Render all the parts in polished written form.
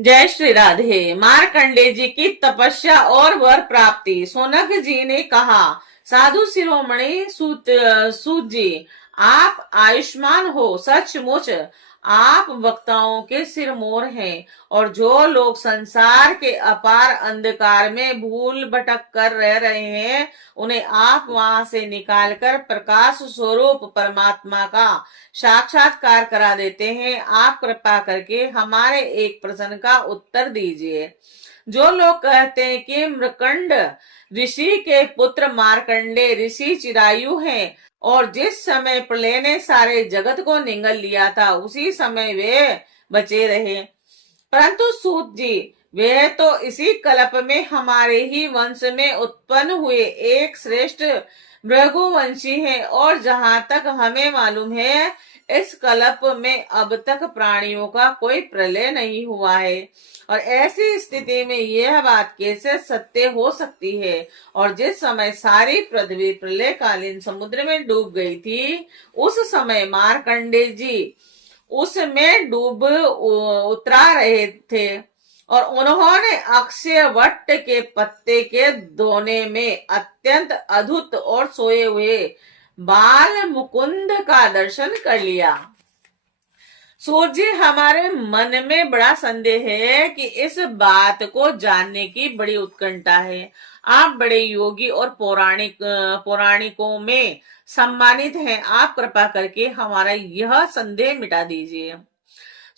जय श्री राधे। मार्कंडे जी की तपस्या और वर प्राप्ति। सोनक जी ने कहा, साधु शिरोमणि सूत जी, आप आयुष्मान हो। सचमुच आप वक्ताओं के सिरमौर हैं, और जो लोग संसार के अपार अंधकार में भूल भटक कर रह रहे हैं, उन्हें आप वहां से निकालकर प्रकाश स्वरूप परमात्मा का साक्षात्कार करा देते हैं। आप कृपा करके हमारे एक प्रश्न का उत्तर दीजिए। जो लोग कहते हैं कि मृकंड ऋषि के पुत्र मार्कंडे ऋषि चिरायु हैं, और जिस समय प्रलय ने सारे जगत को निगल लिया था उसी समय वे बचे रहे, परंतु सूत जी, वे तो इसी कल्प में हमारे ही वंश में उत्पन्न हुए एक श्रेष्ठ भृगुवंशी हैं, और जहां तक हमें मालूम है इस कल्प में अब तक प्राणियों का कोई प्रलय नहीं हुआ है। और ऐसी स्थिति में यह बात कैसे सत्य हो सकती है? और जिस समय सारी पृथ्वी प्रलय कालीन समुद्र में डूब गई थी, उस समय मार्कंडे जी उसमें डूब उतरा रहे थे, और उन्होंने अक्षय वट के पत्ते के दोने में अत्यंत अद्भुत और सोए हुए बाल मुकुंद का दर्शन कर लिया। सूर्य जी, हमारे मन में बड़ा संदेह है कि इस बात को जानने की बड़ी उत्कंठा है। आप बड़े योगी और पौराणिकों में सम्मानित हैं। आप कृपा करके हमारा यह संदेह मिटा दीजिए।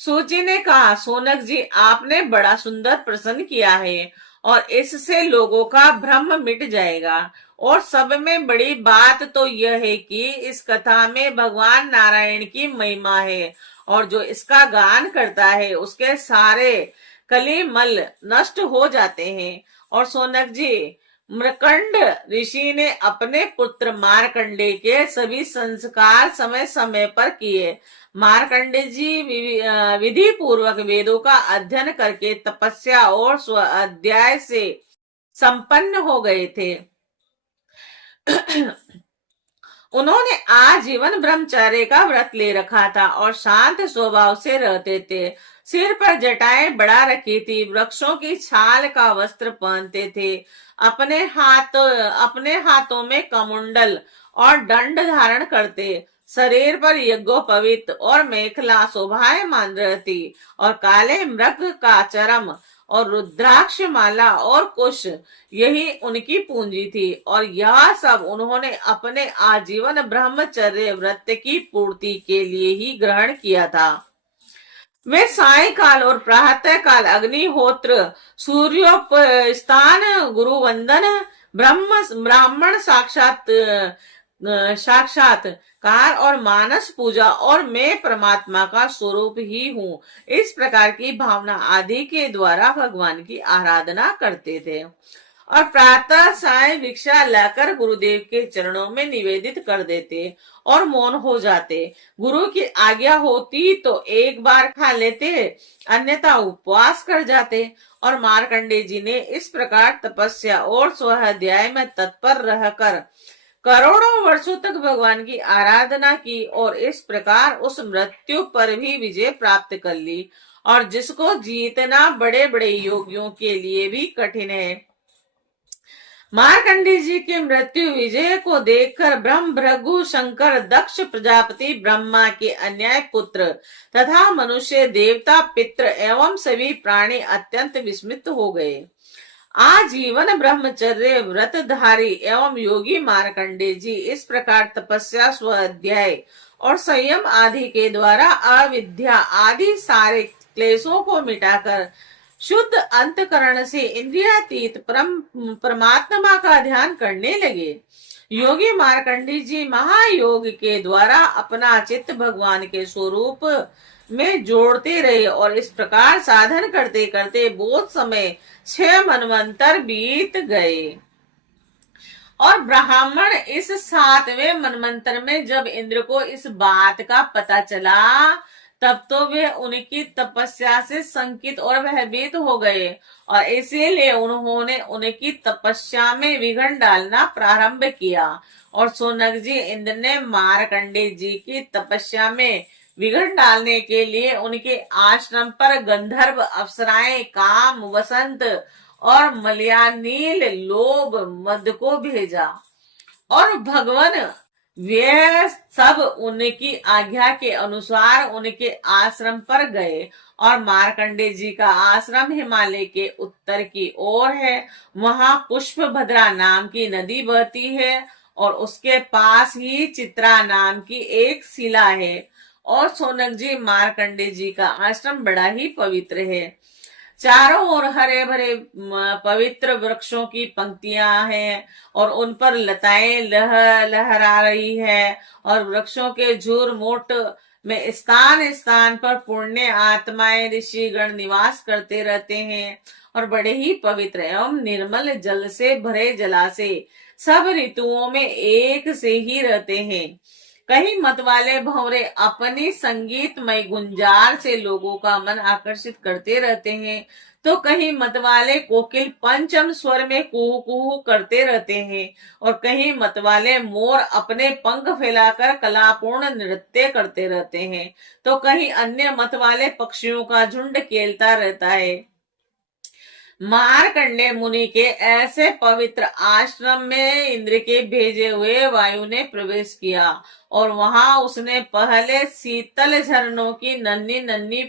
सूर्य जी ने कहा, सोनक जी, आपने बड़ा सुंदर प्रश्न किया है, और इससे लोगों का भ्रम मिट जाएगा। और सब में बड़ी बात तो यह है कि इस कथा में भगवान नारायण की महिमा है, और जो इसका गान करता है उसके सारे कलिमल नष्ट हो जाते हैं। और सोनक जी, मृकंड ऋषि ने अपने पुत्र मार्कंडे के सभी संस्कार समय समय पर किए। मार्कंडे जी विधि पूर्वक वेदों का अध्ययन करके तपस्या और स्व अध्याय से संपन्न हो गए थे। उन्होंने आजीवन ब्रह्मचर्य का व्रत ले रखा था और शांत स्वभाव से रहते थे। सिर पर जटाएं बढ़ा रखी थी, वृक्षों की छाल का वस्त्र पहनते थे, अपने हाथों में कमुंडल और दंड धारण करते, शरीर पर यज्ञोपवीत और मेखला शोभायमान रहती, और काले मृग का चरम और रुद्राक्ष माला और कुश यही उनकी पूंजी थी। और यह सब उन्होंने अपने आजीवन ब्रह्मचर्य व्रत की पूर्ति के लिए ही ग्रहण किया था। वे सायकाल और प्रातः काल अग्निहोत्र, सूर्योपस्थान, गुरु वंदन, ब्राह्मण साक्षात्कार और मानस पूजा, और मैं परमात्मा का स्वरूप ही हूँ, इस प्रकार की भावना आदि के द्वारा भगवान की आराधना करते थे। और प्रातः साय भिक्षा लाकर गुरुदेव के चरणों में निवेदित कर देते और मौन हो जाते। गुरु की आज्ञा होती तो एक बार खा लेते, अन्यथा उपवास कर जाते। और मार्कंडे जी ने इस प्रकार तपस्या और स्वाध्याय में तत्पर रहकर करोड़ों वर्षों तक भगवान की आराधना की, और इस प्रकार उस मृत्यु पर भी विजय प्राप्त कर ली, और जिसको जीतना बड़े बड़े योगियों के लिए भी कठिन है। मार्कंडे जी के मृत्यु विजय को देखकर ब्रह्म भृगु शंकर दक्ष प्रजापति ब्रह्मा के अन्याय पुत्र तथा मनुष्य देवता पितृ एवं सभी प्राणी अत्यंत विस्मित हो गए। आजीवन ब्रह्मचर्य व्रतधारी एवं योगी मार्कंडे जी इस प्रकार तपस्या, स्वाध्याय और संयम आदि के द्वारा अविद्या आदि सारे क्लेशों को मिटाकर शुद्ध अंतकरण से इंद्रियातीत परमात्मा का ध्यान करने लगे। योगी मार्कंडे जी महायोग के द्वारा अपना चित्त भगवान के स्वरूप में जोड़ते रहे, और इस प्रकार साधन करते करते बहुत समय 6 मनवंतर बीत गए। और ब्राह्मण इस 7वें मनवंतर में जब इंद्र को इस बात का पता चला, तब तो वे उनकी तपस्या से संकित और भयभीत हो गए, और इसीलिए उन्होंने उनकी तपस्या में विघ्न डालना प्रारंभ किया। और सोनक जी, इंद्र ने मार्कंडे जी की तपस्या में विघटन डालने के लिए उनके आश्रम पर गंधर्व अप्सराएं काम, वसंत और मलयानील लोभ मद को भेजा और भगवान वे सब उनकी आज्ञा के अनुसार उनके आश्रम पर गए। और मार्कंडे जी का आश्रम हिमालय के उत्तर की ओर है। वहां पुष्प भद्रा नाम की नदी बहती है और उसके पास ही चित्रा नाम की एक शिला है। और सोनक जी मार्कंडे जी का आश्रम बड़ा ही पवित्र है। चारों ओर हरे भरे पवित्र वृक्षों की पंक्तियां हैं और उन पर लताएं लहरा रही है और वृक्षों के झूर मुठ में स्थान स्थान पर पुण्य आत्माएं ऋषिगण निवास करते रहते हैं और बड़े ही पवित्र एवं निर्मल जल से भरे जलाशय सब ऋतुओं में एक से ही रहते हैं। कहीं मत वाले भंवरे अपनी संगीतमय गुंजार से लोगों का मन आकर्षित करते रहते हैं, तो कहीं मत वाले कोकिल पंचम स्वर में कुहू कुहू करते रहते हैं और कहीं मत वाले मोर अपने पंख फैलाकर कलापूर्ण नृत्य करते रहते हैं, तो कहीं अन्य मत वाले पक्षियों का झुंड खेलता रहता है। मार्कंडे मुनि के ऐसे पवित्र आश्रम में इंद्र के भेजे हुए वायु ने प्रवेश किया और वहां उसने पहले शीतल झरनों की नन्ही नन्ही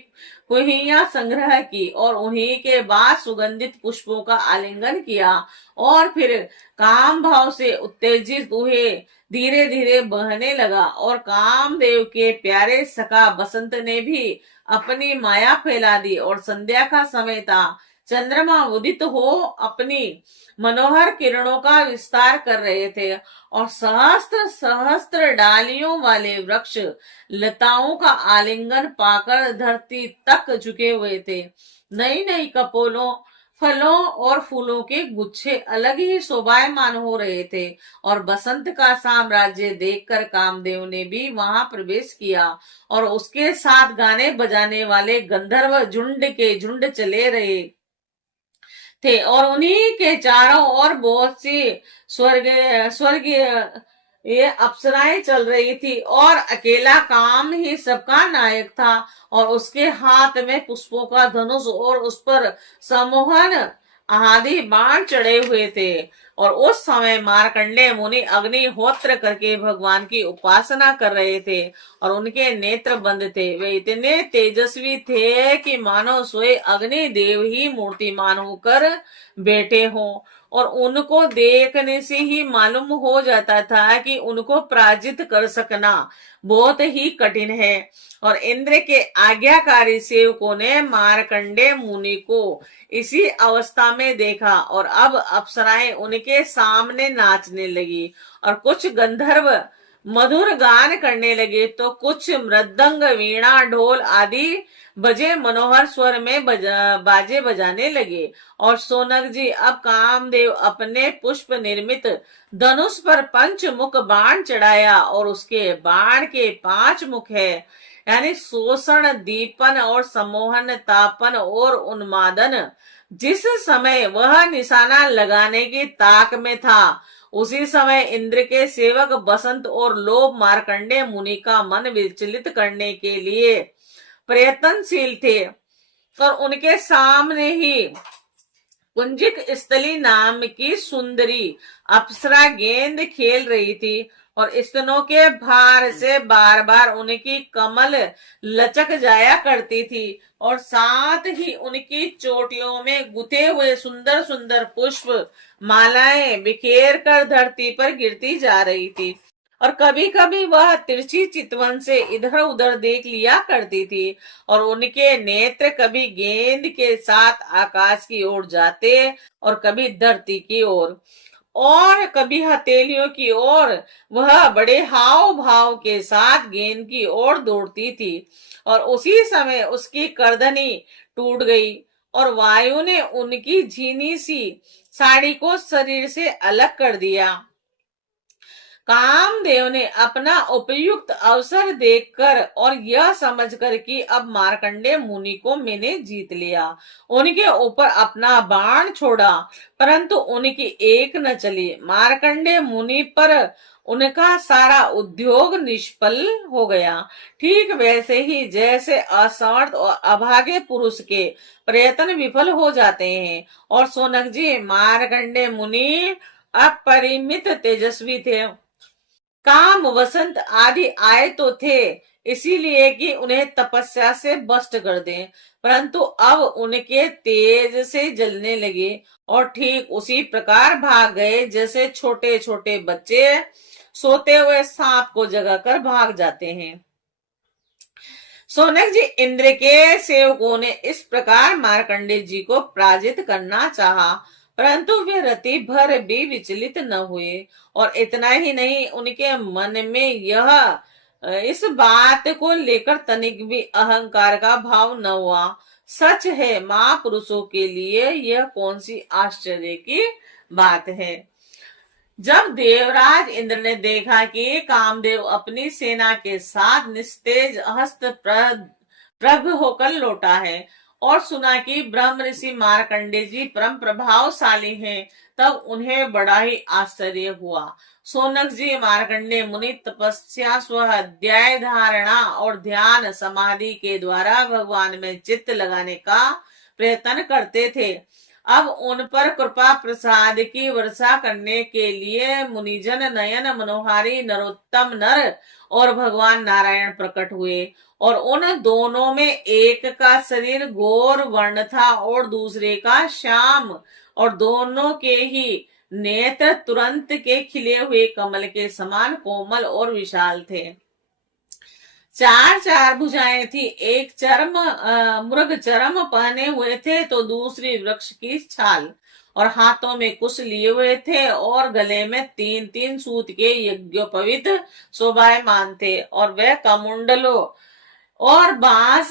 कुहियां संग्रह की और उन्हीं के बाद सुगंधित पुष्पों का आलिंगन किया और फिर काम भाव से उत्तेजित हुए धीरे धीरे बहने लगा। और कामदेव के प्यारे सखा बसंत ने भी अपनी माया फैला दी और संध्या का समय था। चंद्रमा उदित हो अपनी मनोहर किरणों का विस्तार कर रहे थे और सहस्त्र सहस्त्र डालियों वाले वृक्ष लताओं का आलिंगन पाकर धरती तक झुके हुए थे। नई नई कपोलों, फलों और फूलों के गुच्छे अलग ही शोभायमान हो रहे थे और बसंत का साम्राज्य देखकर कामदेव ने भी वहां प्रवेश किया और उसके साथ गाने बजाने वाले गंधर्व झुंड के झुंड चले रहे थे और उन्हीं के चारों ओर बहुत सी स्वर्गीय स्वर्गीय ये अप्सराएं चल रही थी और अकेला काम ही सबका नायक था और उसके हाथ में पुष्पों का धनुष और उस पर सम्मोहन आदि बाण चढ़े हुए थे। और उस समय मार्कंडे मुनि अग्निहोत्र करके भगवान की उपासना कर रहे थे और उनके नेत्र बंद थे। वे इतने तेजस्वी थे कि मानो स्वयं अग्नि देव ही मूर्तिमान होकर बैठे हों और उनको देखने से ही मालूम हो जाता था कि उनको पराजित कर सकना बहुत ही कठिन है। और इंद्र के आज्ञाकारी सेवकों ने मार्कंडे मुनि को इसी अवस्था में देखा और अब अप्सराएं उनके सामने नाचने लगी और कुछ गंधर्व मधुर गान करने लगे तो कुछ मृदंग वीणा ढोल आदि बजे मनोहर स्वर में बाजे बजाने लगे। और सोनक जी अब कामदेव अपने पुष्प निर्मित धनुष पर पंच मुख बाण चढ़ाया और उसके बाण के 5 मुख है, यानी शोषण, दीपन और सम्मोहन, तापन और उन्मादन। जिस समय वह निशाना लगाने की ताक में था उसी समय इंद्र के सेवक बसंत और लोभ मार्कंडे मुनि का मन विचलित करने के लिए प्रयत्नशील थे और उनके सामने ही कुंजिक स्थली नाम की सुंदरी अप्सरा गेंद खेल रही थी और स्तनों के भार से बार बार उनकी कमल लचक जाया करती थी और साथ ही उनकी चोटियों में गुथे हुए सुंदर सुंदर पुष्प मालाएं बिखेर कर धरती पर गिरती जा रही थी। और कभी कभी वह तिरछी चितवन से इधर उधर देख लिया करती थी और उनके नेत्र कभी गेंद के साथ आकाश की ओर जाते और कभी धरती की ओर और कभी हथेलियों की ओर। वह बड़े हाव भाव के साथ गेंद की ओर दौड़ती थी और उसी समय उसकी करधनी टूट गई और वायु ने उनकी झीनी सी साड़ी को शरीर से अलग कर दिया। कामदेव ने अपना उपयुक्त अवसर देखकर और यह समझकर कि अब मार्कंडेय मुनि को मैंने जीत लिया, उनके ऊपर अपना बाण छोड़ा, परंतु उनकी एक न चली। मार्कंडेय मुनि पर उनका सारा उद्योग निष्फल हो गया। ठीक वैसे ही जैसे असमर्थ और अभागे पुरुष के प्रयत्न विफल हो जाते हैं। और सोनक जी, मार्कंडेय मुनि अपरिमित तेजस्वी थे। काम, वसंत आदि आए तो थे इसीलिए कि उन्हें तपस्या से भ्रष्ट कर दें, परंतु अब उनके तेज से जलने लगे और ठीक उसी प्रकार भाग गए जैसे छोटे छोटे बच्चे सोते हुए सांप को जगाकर भाग जाते हैं। सोनक जी, इंद्र के सेवकों ने इस प्रकार मार्कंडेय जी को पराजित करना चाहा, परंतु वे रति भर भी विचलित न हुए। और इतना ही नहीं, उनके मन में यह इस बात को लेकर तनिक भी अहंकार का भाव न हुआ। सच है, महापुरुषों के लिए यह कौन सी आश्चर्य की बात है। जब देवराज इंद्र ने देखा कि कामदेव अपनी सेना के साथ निस्तेज हस्त प्रभ होकर लौटा है और सुना कि ब्रह्म ऋषि मार्कंडेय जी परम प्रभावशाली हैं, तब उन्हें बड़ा ही आश्चर्य हुआ। सोनक जी, मार्कंडेय मुनि तपस्या, स्वाध्याय, धारणा और ध्यान समाधि के द्वारा भगवान में चित्त लगाने का प्रयत्न करते थे। अब उन पर कृपा प्रसाद की वर्षा करने के लिए मुनिजन नयन मनोहारी नरोत्तम नर और भगवान नारायण प्रकट हुए। और उन दोनों में एक का शरीर घोर वर्ण था और दूसरे का श्याम, और दोनों के ही नेत्र तुरंत के खिले हुए कमल के समान कोमल और विशाल थे। चार चार भुजाएं थी, एक मृग चरम पहने हुए थे तो दूसरी वृक्ष की छाल, और हाथों में कुश लिए हुए थे और गले में तीन तीन सूत के यज्ञोपवीत शोभायमान थे। और वह कमुंडलों और बांस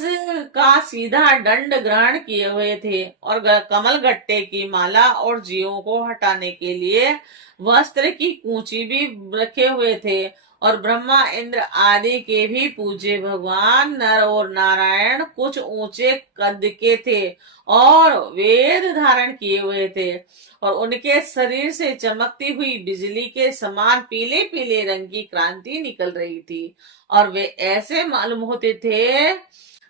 का सीधा दंड ग्रहण किए हुए थे और कमल गट्टे की माला और जीवों को हटाने के लिए वस्त्र की कूंची भी रखे हुए थे। और ब्रह्मा, इंद्र आदि के भी पूज्य भगवान नर और नारायण कुछ ऊंचे कद के थे और वेद धारण किए हुए थे, और उनके शरीर से चमकती हुई बिजली के समान पीले पीले रंग की क्रांति निकल रही थी। और वे ऐसे मालूम होते थे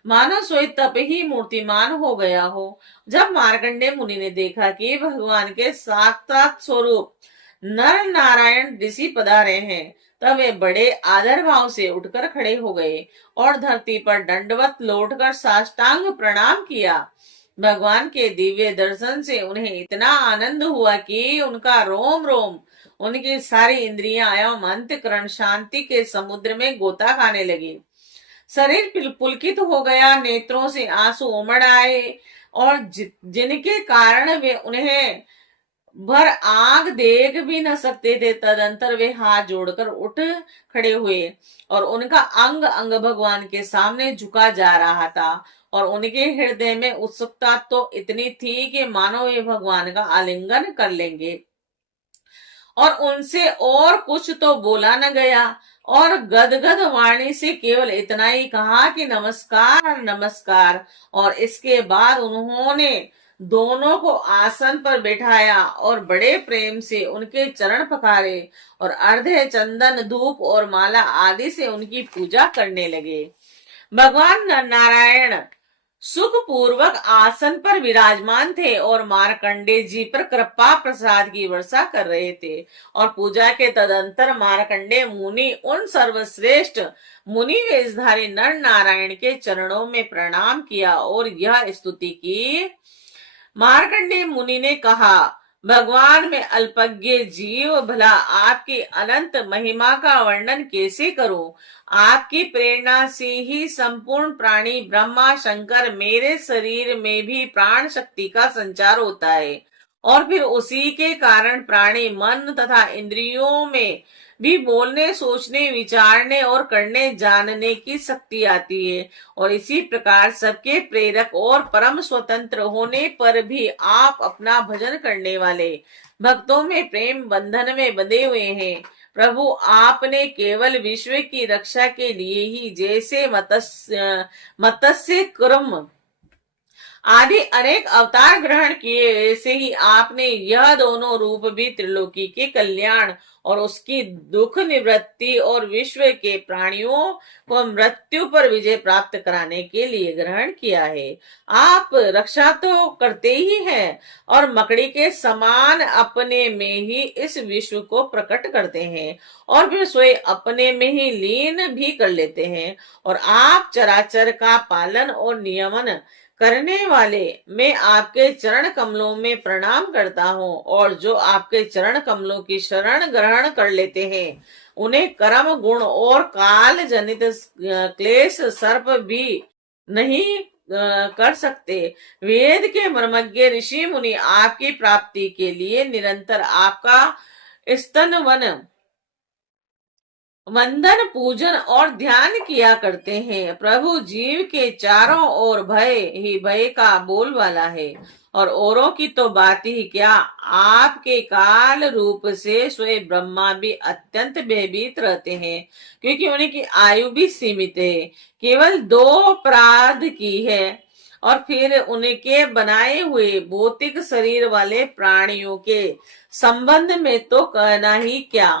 मानो सोई तप ही मूर्तिमान हो गया हो। जब मार्कंडेय मुनि ने देखा कि भगवान के साक्षात स्वरूप नर नारायण ऋषि पधारे हैं, तब वे बड़े आदर भाव से उठकर खड़े हो गए और धरती पर दंडवत लौटकर साष्टांग प्रणाम किया। भगवान के दिव्य दर्शन से उन्हें इतना आनंद हुआ कि उनका रोम रोम, उनकी सारी इंद्रियां एवं अंतःकरण शांति के समुद्र में गोता खाने लगे। शरीर पुलकित हो गया, नेत्रों से आंसू उमड़ आए और जिनके कारण वे उन्हें भर आंख देख भी न सकते थे। तदंतर वे हाथ जोड़कर उठ खड़े हुए और उनका अंग अंग भगवान के सामने झुका जा रहा था, और उनके हृदय में उत्सुकता तो इतनी थी कि मानो वे भगवान का आलिंगन कर लेंगे। और उनसे और कुछ तो बोला न गया, और गदगद वाणी से केवल इतना ही कहा कि नमस्कार नमस्कार। और इसके बाद उन्होंने दोनों को आसन पर बैठाया और बड़े प्रेम से उनके चरण पखारे और अर्धे चंदन, धूप और माला आदि से उनकी पूजा करने लगे। भगवान नारायण सुख पूर्वक आसन पर विराजमान थे और मार्कंडेय जी पर कृपा प्रसाद की वर्षा कर रहे थे। और पूजा के तदंतर मार्कंडेय मुनि उन सर्वश्रेष्ठ मुनि वेशधारी नर नारायण के चरणों में प्रणाम किया और यह स्तुति की। मार्कंडेय मुनि ने कहा, भगवान में अल्पज्ञ जीव, भला आपकी अनंत महिमा का वर्णन कैसे करूं। आपकी प्रेरणा से ही संपूर्ण प्राणी ब्रह्मा शंकर मेरे शरीर में भी प्राण शक्ति का संचार होता है, और फिर उसी के कारण प्राणी मन तथा इंद्रियों में भी बोलने, सोचने, विचारने और करने जानने की शक्ति आती है। और इसी प्रकार सबके प्रेरक और परम स्वतंत्र होने पर भी आप अपना भजन करने वाले भक्तों में प्रेम बंधन में बंधे हुए हैं। प्रभु आपने केवल विश्व की रक्षा के लिए ही जैसे मत्स्य कुर्म आदि अनेक अवतार ग्रहण किए, ऐसे ही आपने यह दोनों रूप भी त्रिलोकी के कल्याण और उसकी दुख निवृत्ति और विश्व के प्राणियों को मृत्यु पर विजय प्राप्त कराने के लिए ग्रहण किया है। आप रक्षा तो करते ही हैं और मकड़ी के समान अपने में ही इस विश्व को प्रकट करते हैं और फिर स्वयं अपने में ही लीन भी कर लेते हैं। और आप चराचर का पालन और नियमन करने वाले, मैं आपके चरण कमलों में प्रणाम करता हूँ, और जो आपके चरण कमलों की शरण ग्रहण कर लेते हैं उन्हें कर्म गुण और काल जनित क्लेश सर्प भी नहीं कर सकते। वेद के मर्मज्ञ ऋषि मुनि आपकी प्राप्ति के लिए निरंतर आपका स्तनवन वंदन पूजन और ध्यान किया करते हैं। प्रभु जीव के चारों ओर भय ही भय का बोलबाला है, और औरों की तो बात ही क्या, आपके काल रूप से स्वयं ब्रह्मा भी अत्यंत भयभीत रहते हैं, क्योंकि उनकी आयु भी सीमित है, केवल 2 अपराध की है। और फिर उनके बनाए हुए भौतिक शरीर वाले प्राणियों के संबंध में तो कहना ही क्या।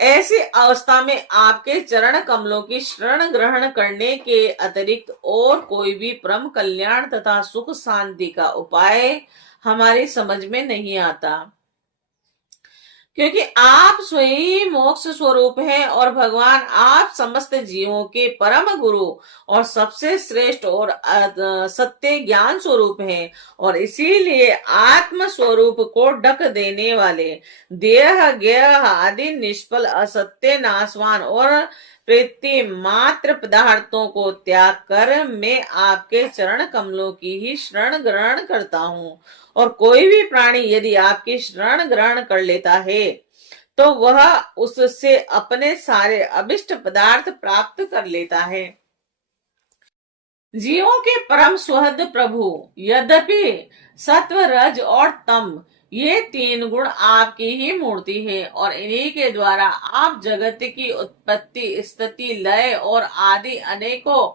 ऐसी अवस्था में आपके चरण कमलों की शरण ग्रहण करने के अतिरिक्त और कोई भी परम कल्याण तथा सुख शांति का उपाय हमारी समझ में नहीं आता, क्योंकि आप स्वयं मोक्ष स्वरूप हैं और भगवान आप समस्त जीवों के परम गुरु और सबसे श्रेष्ठ और सत्य ज्ञान स्वरूप हैं, और इसीलिए आत्म स्वरूप को ढक देने वाले देह गेह आदि निष्फल असत्य नाशवान और प्रीति मात्र पदार्थों को त्याग कर मैं आपके चरण कमलों की ही शरण ग्रहण करता हूँ। और कोई भी प्राणी यदि आपकी शरण ग्रहण कर लेता है तो वह उससे अपने सारे अभिष्ट पदार्थ प्राप्त कर लेता है। जीवों के परम सुहृद प्रभु, यद्यपि सत्व रज और तम ये 3 गुण आपकी ही मूर्ति है, और इन्हीं के द्वारा आप जगत की उत्पत्ति स्थिति लय और आदि अनेकों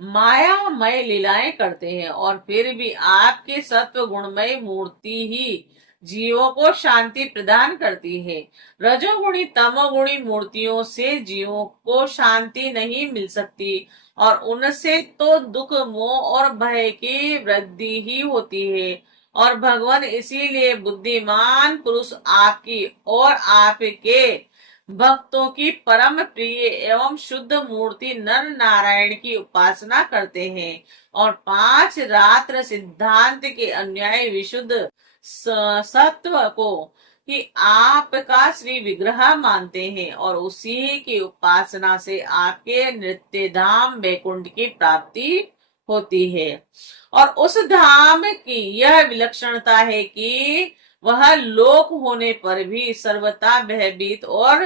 मायामय लीलाएं करते हैं, और फिर भी आपकी सत्व गुणमय मूर्ति ही जीवों को शांति प्रदान करती है। रजोगुणी तमोगुणी मूर्तियों से जीवों को शांति नहीं मिल सकती, और उनसे तो दुख मोह और भय की वृद्धि ही होती है। और भगवान इसीलिए बुद्धिमान पुरुष आपकी और आपके भक्तों की परम प्रिय एवं शुद्ध मूर्ति नर नारायण की उपासना करते हैं, और 5 रात्र सिद्धांत के अन्याय विशुद्ध सत्व को कि आपका श्री विग्रह मानते हैं, और उसी की उपासना से आपके नृत्य धाम वैकुंठ की प्राप्ति होती है। और उस धाम की यह विलक्षणता है कि वह लोक होने पर भी सर्वथा भयभीत और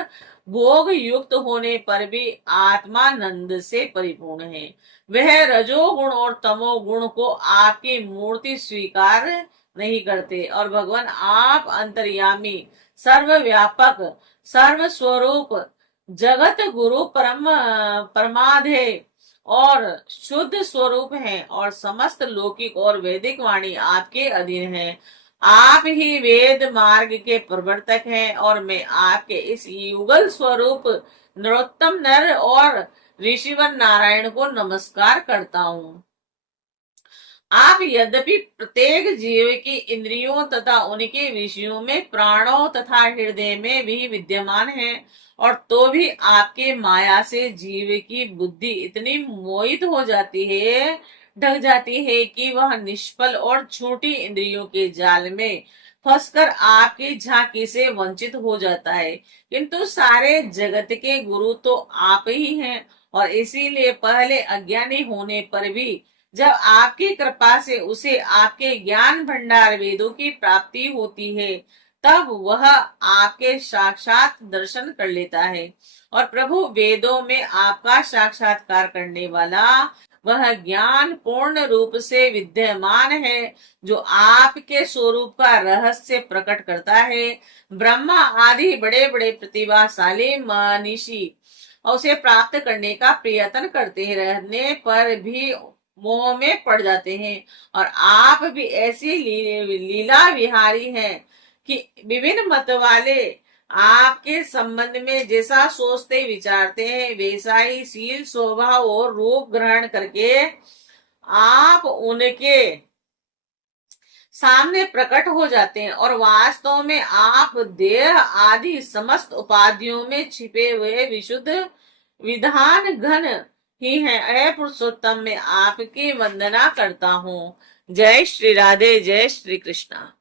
भोग युक्त होने पर भी आत्मानंद से परिपूर्ण है। वह रजोगुण और तमोगुण को आपकी मूर्ति स्वीकार नहीं करते, और भगवान आप अंतर्यामी सर्वव्यापक सर्व स्वरूप जगत गुरु परमाधे और शुद्ध स्वरूप हैं, और समस्त लौकिक और वैदिक वाणी आपके अधीन है। आप ही वेद मार्ग के प्रवर्तक हैं, और मैं आपके इस युगल स्वरूप नरोत्तम नर और ऋषिवर नारायण को नमस्कार करता हूँ। आप यद्यपि प्रत्येक जीव की इंद्रियों तथा उनके विषयों में प्राणों तथा हृदय में भी विद्यमान हैं, और तो भी आपके माया से जीव की बुद्धि इतनी मोहित हो जाती है, ढक जाती है कि वह निष्फल और छोटी इंद्रियों के जाल में फंसकर आपकी झांकी से वंचित हो जाता है। किंतु सारे जगत के गुरु तो आप ही हैं, और इसीलिए पहले अज्ञानी होने पर भी जब आपकी कृपा से उसे आपके ज्ञान भंडार वेदों की प्राप्ति होती है, तब वह आपके साक्षात दर्शन कर लेता है। और प्रभु वेदों में आपका साक्षात्कार करने वाला वह ज्ञान पूर्ण रूप से विद्यमान है जो आपके स्वरूप का रहस्य प्रकट करता है। ब्रह्मा आदि बड़े बड़े प्रतिभाशाली मनीषी और उसे प्राप्त करने का प्रयत्न करते रहने पर भी मोह में पड़ जाते हैं, और आप भी ऐसी लीला विहारी हैं कि विभिन्न मत वाले आपके संबंध में जैसा सोचते विचारते हैं वैसा ही शील स्वभाव और रूप ग्रहण करके आप उनके सामने प्रकट हो जाते हैं, और वास्तव में आप देह आदि समस्त उपाधियों में छिपे हुए विशुद्ध विधान घन ही हैं। अय पुरुषोत्तम, मैं आपकी वंदना करता हूँ। जय श्री राधे, जय श्री कृष्णा।